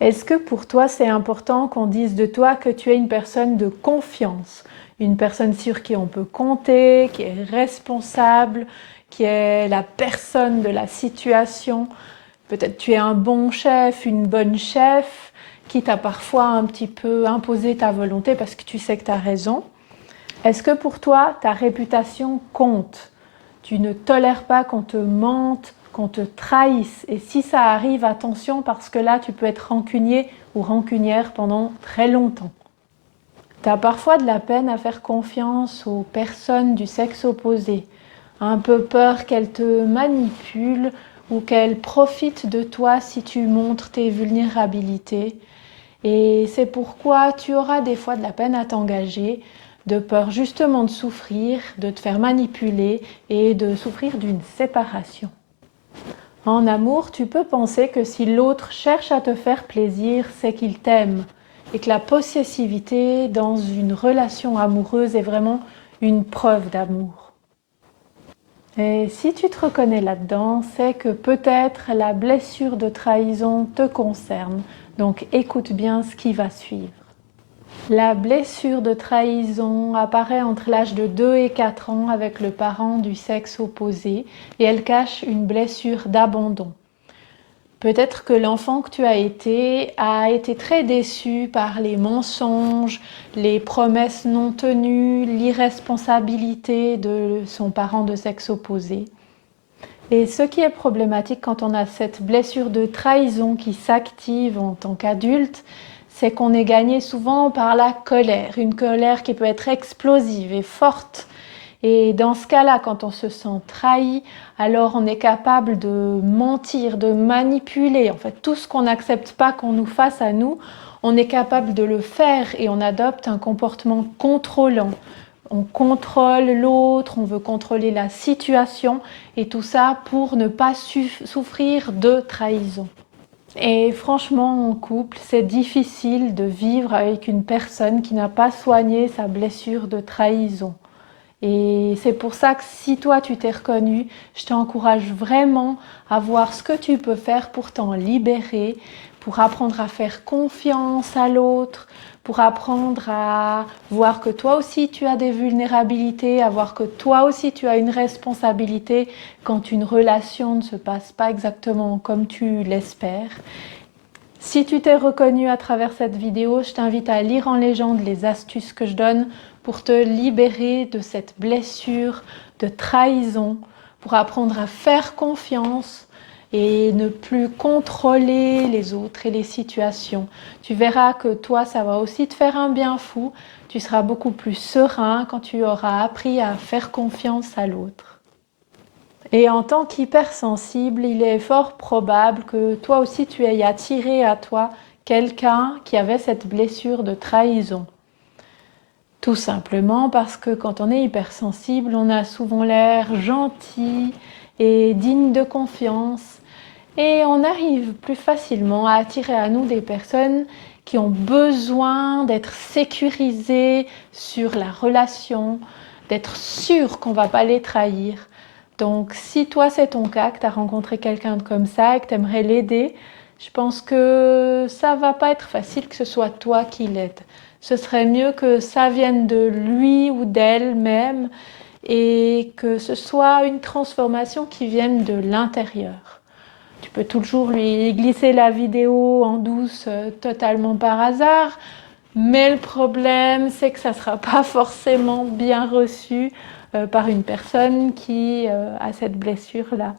Est-ce que pour toi, c'est important qu'on dise de toi que tu es une personne de confiance, une personne sur qui on peut compter, qui est responsable, qui est la personne de la situation? Peut-être tu es un bon chef, une bonne chef, qui t'a parfois un petit peu imposé ta volonté parce que tu sais que tu as raison. Est-ce que pour toi, ta réputation compte? Tu ne tolères pas qu'on te mente, qu'on te trahisse. Et si ça arrive, attention, parce que là, tu peux être rancunier ou rancunière pendant très longtemps. Tu as parfois de la peine à faire confiance aux personnes du sexe opposé. Un peu peur qu'elles te manipulent ou qu'elles profitent de toi si tu montres tes vulnérabilités. Et c'est pourquoi tu auras des fois de la peine à t'engager, de peur justement de souffrir, de te faire manipuler et de souffrir d'une séparation. En amour, tu peux penser que si l'autre cherche à te faire plaisir, c'est qu'il t'aime et que la possessivité dans une relation amoureuse est vraiment une preuve d'amour. Et si tu te reconnais là-dedans, c'est que peut-être la blessure de trahison te concerne. Donc écoute bien ce qui va suivre. La blessure de trahison apparaît entre l'âge de 2 et 4 ans avec le parent du sexe opposé et elle cache une blessure d'abandon. Peut-être que l'enfant que tu as été très déçu par les mensonges, les promesses non tenues, l'irresponsabilité de son parent de sexe opposé. Et ce qui est problématique quand on a cette blessure de trahison qui s'active en tant qu'adulte, c'est qu'on est gagné souvent par la colère, une colère qui peut être explosive et forte. Et dans ce cas-là, quand on se sent trahi, alors on est capable de mentir, de manipuler. En fait, tout ce qu'on n'accepte pas qu'on nous fasse à nous, on est capable de le faire et on adopte un comportement contrôlant. On contrôle l'autre, on veut contrôler la situation et tout ça pour ne pas souffrir de trahison. Et franchement, en couple, c'est difficile de vivre avec une personne qui n'a pas soigné sa blessure de trahison. Et c'est pour ça que si toi tu t'es reconnu, je t'encourage vraiment à voir ce que tu peux faire pour t'en libérer, pour apprendre à faire confiance à l'autre, pour apprendre à voir que toi aussi tu as des vulnérabilités, à voir que toi aussi tu as une responsabilité quand une relation ne se passe pas exactement comme tu l'espères. Si tu t'es reconnu à travers cette vidéo, je t'invite à lire en légende les astuces que je donne pour te libérer de cette blessure de trahison, pour apprendre à faire confiance et ne plus contrôler les autres et les situations. Tu verras que toi, ça va aussi te faire un bien fou. Tu seras beaucoup plus serein quand tu auras appris à faire confiance à l'autre. Et en tant qu'hypersensible, il est fort probable que toi aussi tu aies attiré à toi quelqu'un qui avait cette blessure de trahison. Tout simplement parce que quand on est hypersensible, on a souvent l'air gentil et digne de confiance et on arrive plus facilement à attirer à nous des personnes qui ont besoin d'être sécurisées sur la relation, d'être sûres qu'on ne va pas les trahir. Donc si toi c'est ton cas, que tu as rencontré quelqu'un comme ça et que tu aimerais l'aider, je pense que ça ne va pas être facile que ce soit toi qui l'aide. Ce serait mieux que ça vienne de lui ou d'elle-même et que ce soit une transformation qui vienne de l'intérieur. Tu peux toujours lui glisser la vidéo en douce totalement par hasard, mais le problème c'est que ça ne sera pas forcément bien reçu par une personne qui a cette blessure-là.